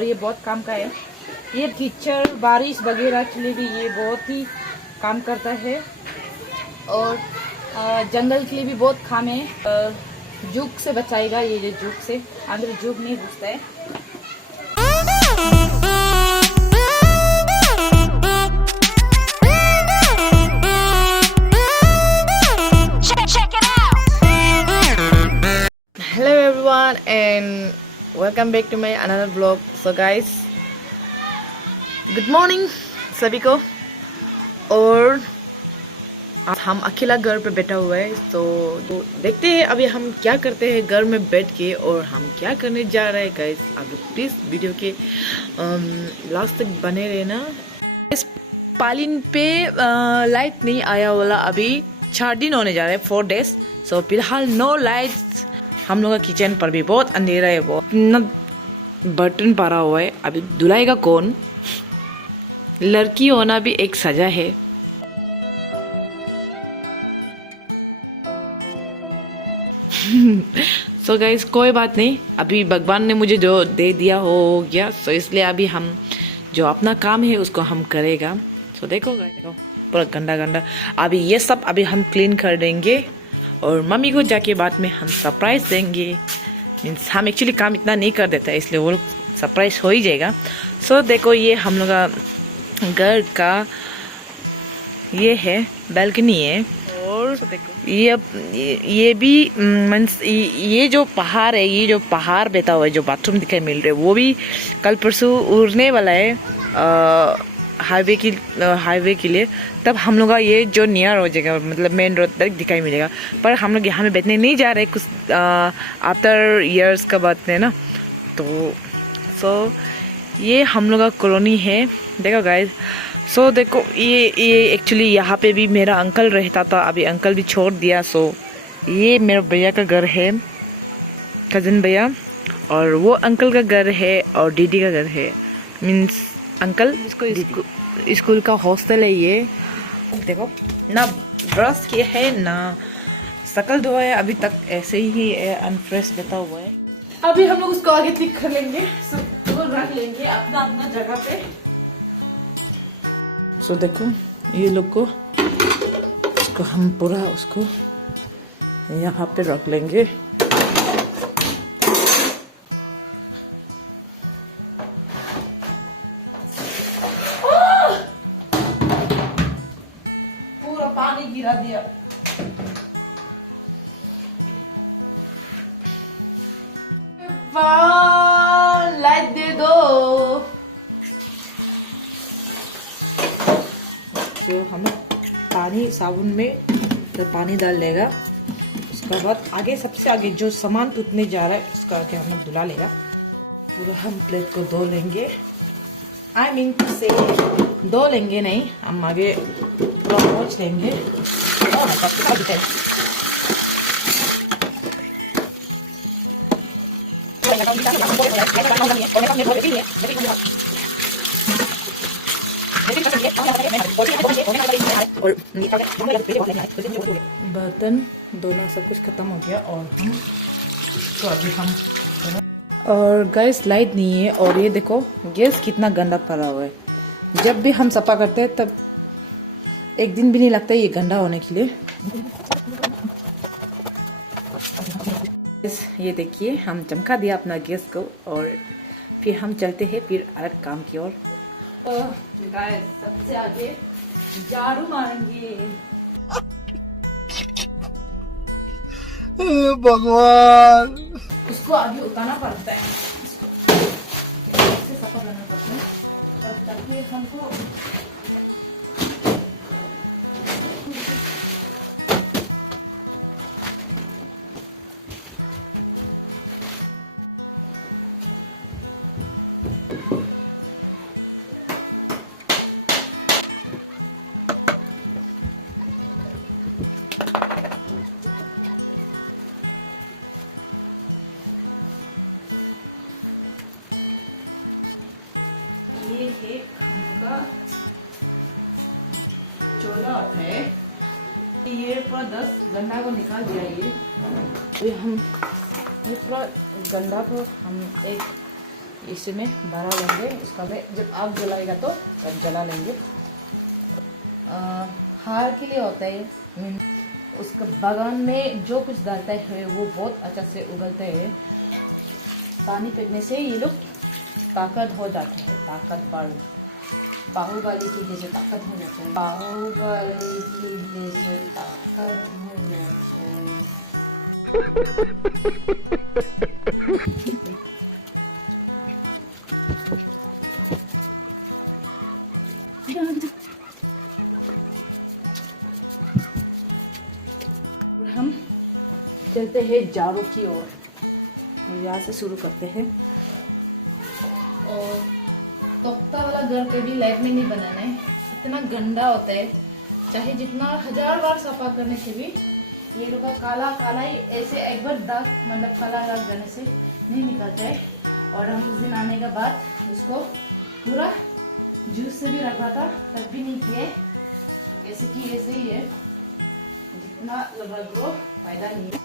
और ये बहुत काम का है। ये कीचड़ बारिश वगैरह के लिए भी ये बहुत ही काम करता है और जंगल के लिए भी बहुत काम है। जुग से बचाएगा, ये जुग से अंदर जुग नहीं घुसता है। Hello everyone and welcome back to my another vlog. So guys, good morning सभी को। और आज हम अकेला घर पे बैठा हुआ है, तो देखते हैं अभी हम क्या करते हैं घर में बैठ के और हम क्या करने जा रहे हैं। गाइस आप लोग प्लीज वीडियो के लास्ट तक बने रहना। इस पालिन पे लाइट नहीं आया वाला अभी 4 दिन होने जा रहे हैं, 4 days। सो फिलहाल नो लाइट्स। हम लोग का किचन पर भी बहुत अंधेरा है, वो इतना बर्तन पड़ा हुआ है। अभी धुलाएगा कौन? लड़की होना भी एक सजा है। सो गाइस कोई बात नहीं, अभी भगवान ने मुझे जो दे दिया हो गया, सो इसलिए अभी हम जो अपना काम है उसको हम करेगा। सो देखो पूरा गंदा गंदा अभी ये सब अभी हम क्लीन कर देंगे और मम्मी को जाके बाद में हम सरप्राइज देंगे। मीन्स हम एक्चुअली काम इतना नहीं कर देता है, इसलिए वो सरप्राइज हो ही जाएगा। सो देखो ये हम लोग का घर का ये है, बालकनी है। और देखो ये भी मीन्स ये जो पहाड़ है, ये जो पहाड़ बैठा हुआ है, जो बाथरूम दिखाई मिल रहे है, वो भी कल परसों उड़ने वाला है हाईवे के लिए। तब हम लोग का ये जो नियर हो जाएगा, मतलब मेन रोड तक दिखाई मिलेगा। पर हम लोग यहाँ में बैठने नहीं जा रहे, कुछ आफ्टर ईयर्स का बात है ना। तो सो ये हम लोग का कॉलोनी है, देखो गाइस। सो देखो ये एक्चुअली यहाँ पे भी मेरा अंकल रहता था, अभी अंकल भी छोड़ दिया। सो ये मेरा भैया का घर है, कज़न भैया, और वो अंकल का घर है और दीदी का घर है। मीन्स अंकल इसको स्कूल का हॉस्टल है ये। देखो ना ब्रश किया है ना शकल धोया है, अभी तक ऐसे ही अनफ्रेश बैठा हुआ है। अभी हम लोग उसको आगे ठीक कर लेंगे, सब रख लेंगे अपना अपना जगह पे। सो देखो ये लोग को उसको हम पूरा उसको यहाँ पे रख लेंगे। पूरा पानी गिरा दिया। लाइट दे दो। तो हम पानी साबुन में तो पानी डाल लेगा। उसके बाद आगे सबसे आगे जो सामान टूटने जा रहा है उसका आगे हम लोग धुला लेगा। पूरा हम प्लेट को धो लेंगे, आई मीन से धो लेंगे नहीं, हम आगे पूरा पोंछ लेंगे। और बर्तन दोनों सब कुछ खत्म हो गया और हम तो अभी हम और गैस लाइट नहीं है। और ये देखो गैस कितना गंदा पड़ा हुआ है। जब भी हम सफा करते हैं तब एक दिन भी नहीं लगता ये गंदा होने के लिए। ये देखिए हम चमका दिया अपना गैस को और फिर हम चलते हैं फिर अलग काम की ओर। गाइस सबसे आगे झाड़ू मारेंगे। भगवान, उसको आगे उतारना पड़ता है, इससे सफा करना पड़ता है ताकि हमको ये है हमका चोला होता है। ये पूरा 10 गंदा को निकाल दिया। ये हम ये पूरा गंदा को हम एक इसी में भरा लेंगे। उसका में जब आग जलाएगा तो तब जला लेंगे। हार के लिए होता है, उसका बागान में जो कुछ डालता है वो बहुत अच्छा से उगलता है। पानी फेंकने से ये लोग ताकत हो जाते हैं, ताकतवर, बाहुबली की जैसे ताकत हो जाते हैं, बाहुबली की जैसे ताकत हो जाते हैं। और हम चलते हैं जारों की ओर, यहाँ से शुरू करते हैं। और तख्ता वाला घर कभी लाइफ में नहीं बनाना है, इतना गंदा होता है। चाहे जितना 1000 बार सफा करने से भी ये लोग का काला काला ही ऐसे एक बार दाग, मतलब काला दाग जाने से नहीं निकलता है। और हम उस दिन आने के बाद उसको पूरा जूस से भी रखा था, तब भी नहीं किए। ऐसे की ऐसे ही है, जितना रख लो फायदा नहीं है।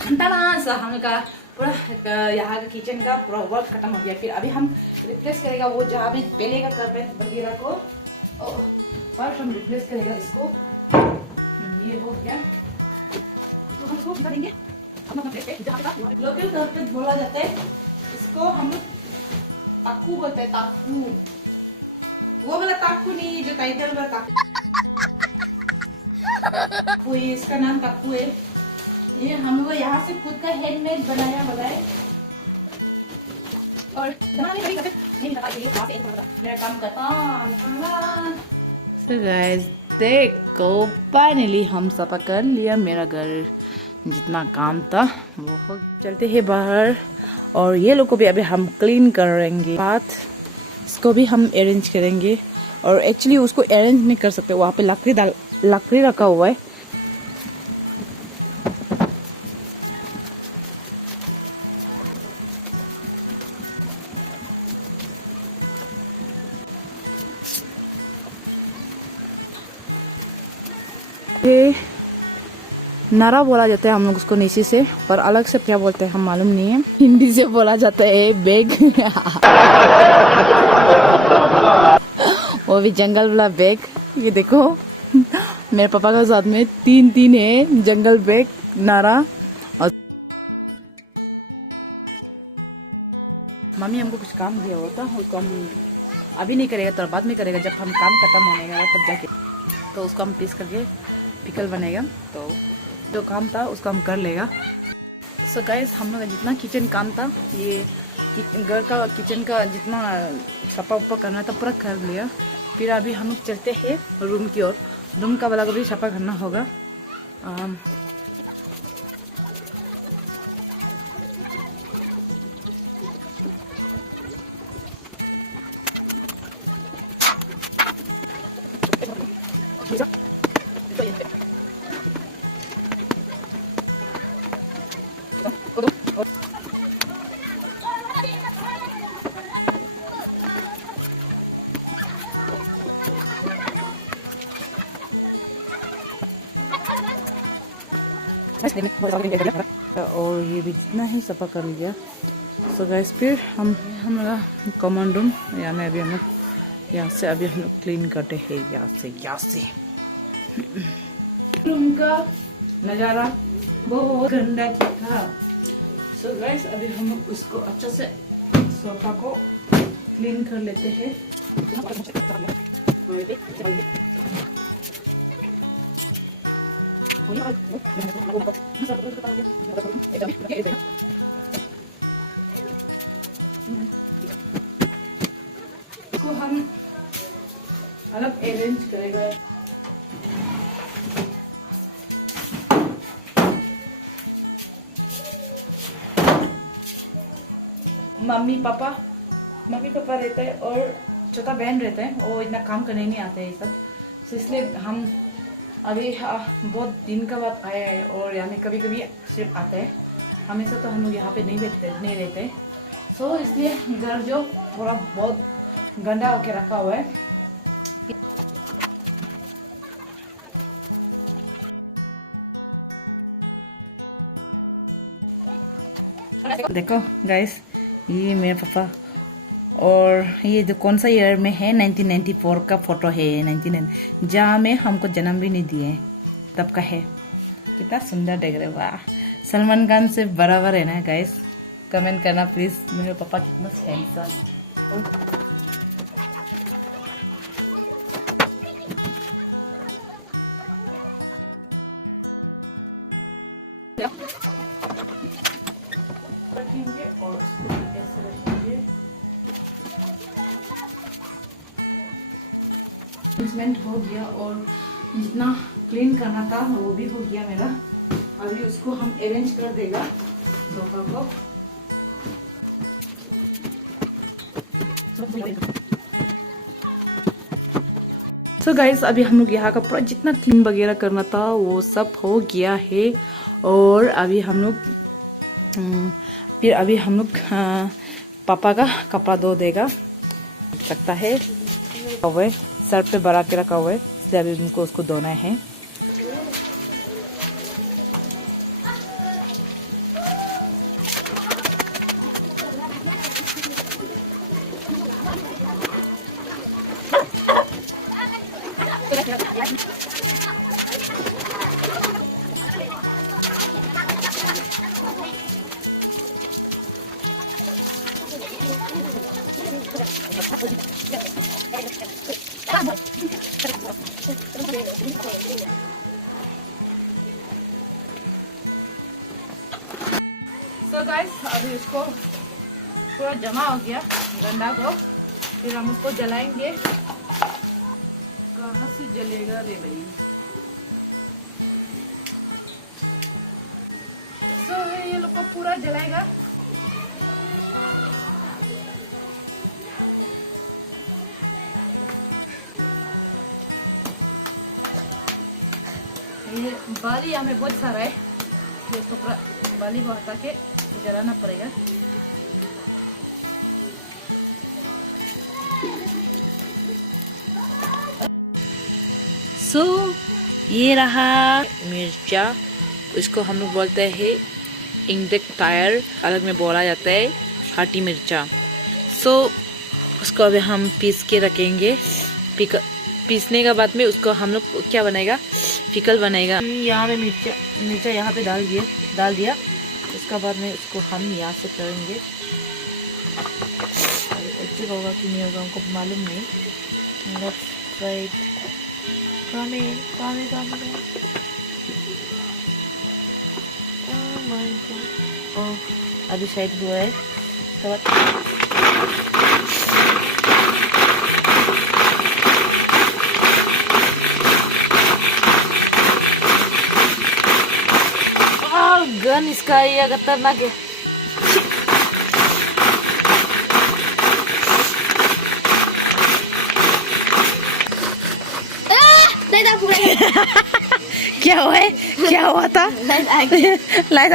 गंदा सा हम का पूरा यहाँ का किचन का पूरा वर्क खत्म हो गया। फिर अभी हम रिप्लेस करेगा वो जहाँ भी पहले का कारपेट वगैरह को, और फर्स्ट हम रिप्लेस करेगा इसको। ये हो गया तो हम इसको बता देंगे लोकल कारपेट बोला जाता है इसको। हम ताकू बोलते हैं, ताकू, वो वाला ताकू नहीं जो टाइटल वाला ताकू, इसका नाम ताकू है। ये हम लोग यहाँ से खुद का हैंडमेड बनाया वाला है। और मेरा काम करता। So guys, देखो फाइनली हम सफा कर लिया, मेरा घर जितना काम था वो हो। चलते हैं बाहर और ये लोग को भी अभी हम क्लीन करेंगे। बाद इसको भी हम अरेंज करेंगे। और एक्चुअली उसको अरेंज नहीं कर सकते, वहाँ पे लकड़ी रखा हुआ है। नारा बोला जाता है हम लोग उसको नीचे से, पर अलग से क्या बोलते हैं हम मालूम नहीं है। हिंदी से बोला जाता है बैग। वो भी जंगल वाला बैग। ये देखो मेरे पापा के साथ में 3 है जंगल बैग नारा। और मम्मी हमको कुछ काम दिया होता, उसको हम अभी नहीं करेगा तो बाद में करेगा, जब हम काम खत्म होने का तब जाके। तो उसको हम पीस करके पिकल बनेगा, तो जो काम था उसको हम कर लेगा। सो गाइस, हम लोग का जितना किचन काम था, ये घर का किचन का जितना सफा उपा करना था पूरा कर लिया। फिर अभी हम लोग चलते हैं रूम की ओर। रूम का वाला को भी सफा करना होगा। और ये भी जितना ही सफा कर लिया। सो गाइस, फिर हम लोग कॉमन रूम यहाँ में अभी हम लोग यहाँ से अभी हम लोग क्लीन करते हैं। यहाँ से रूम का नज़ारा बहुत गंदा था। सो गाइस, अभी हम लोग उसको अच्छे से सोफा को क्लीन कर लेते हैं। इसको हम अलग अरेंज करेगा। मम्मी पापा रहते हैं और छोटा बहन रहता है, वो इतना काम करने नहीं आता है ये सब। तो इसलिए हम अभी बहुत दिन का बाद आया है और यहाँ में कभी कभी सिर्फ आता है। हमेशा तो हम लोग यहाँ पे नहीं रहते। सो इसलिए घर जो थोड़ा बहुत गंदा होके रखा हुआ है। देखो गाइस, ये मेरे पापा, और ये जो कौन सा ईयर में है, 1994 का फोटो है। 1999 जहाँ में हमको जन्म भी नहीं दिए तब का है। कितना सुंदर देख रहे हो, वाह। सलमान खान से बराबर है ना गाइस? कमेंट करना प्लीज, मेरे पापा कितना हैंडसम। रखेंगे और ऐसे रखेंगे। अरेंजमेंट हो गया और जितना क्लीन करना था वो भी हो गया मेरा। अभी उसको हम अरेंज कर देगा सोफा को। सो गाइस, अभी हम लोग यहाँ का पूरा जितना क्लीन वगैरह करना था वो सब हो गया है। और अभी हम लोग पापा का कपड़ा धो देगा सकता है। सर पे बढ़ा के रखा हुआ है, इसलिए अभी उनको उसको धोना है। तो गाइस, अभी उसको पूरा जमा हो गया गंदा को, फिर हम उसको जलाएंगे। कहाँ से जलेगा रे भाई? तो ये लोग को पूरा जलाएगा। ये बाली हमें बहुत सारा है, तो इसको पूरा बाली को हटा के जलाना पड़ेगा। सो ये रहा मिर्चा, इसको हम लोग बोलते हैं इंडेक टायर, अलग में बोला जाता है हरी मिर्चा। सो उसको अभी हम पीस के रखेंगे। पीसने के बाद में उसको हम लोग क्या बनेगा, पिकल बनेगा। यहाँ में मिर्चा यहाँ पे डाल दिया। उसके बाद में उसको हम यहाँ से करेंगे। अच्छी होगा कि नहीं होगा हमको मालूम नहीं। Let's try. अभी शायद हुआ है तो गन इसका ये खतरनाक है। क्या हुआ है? क्या हुआ था? लाइट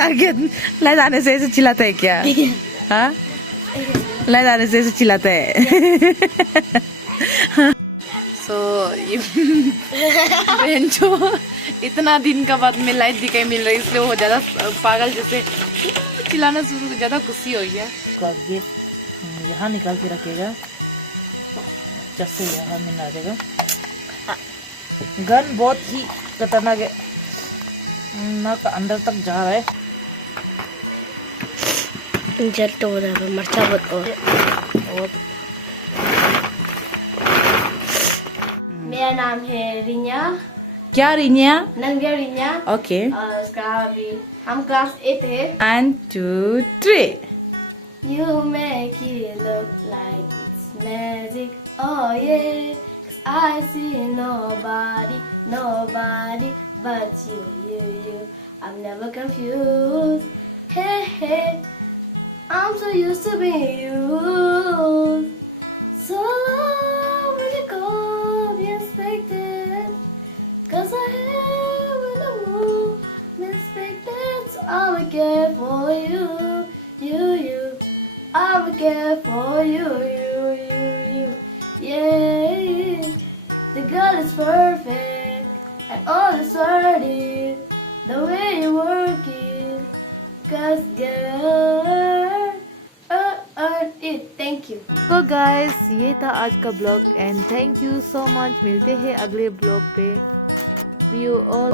आने से ऐसे चिल्लाता है क्या? हाँ, लाइट आने से ऐसे चिल्लाता है। ये जो इतना दिन का बाद में लाइट दिखाई मिल रही है, इसलिए वो ज्यादा पागल जैसे चिल्लाना शुरू, ज्यादा खुशी हो गया। ये यहाँ निकाल के रखेगा, जैसे यहाँ में ना देगा। गन बहुत ही खतरनाक है, नाक अंदर तक जा रहा है। जल तो हो रहा है, मरचा बहुत। मेरा नाम है रिन्या। क्या रिन्या? नंदिया रिन्या। ओके। उसका अभी हम क्लास 8 है। 1 2 3। You make it look like it's magic, oh yeah. 'Cause I see nobody but you. I'm never confused. Hey, I'm so used to being you. So when you go, be expected. 'Cause I have in the mood, expected, so I'll care for you. care for you. Yeah, the girl is perfect and all is worth it. The way you work it, 'cause girl, earn it. Thank you. तो guys ये था आज का blog and thank you so much. मिलते हैं अगले blog पे। We you all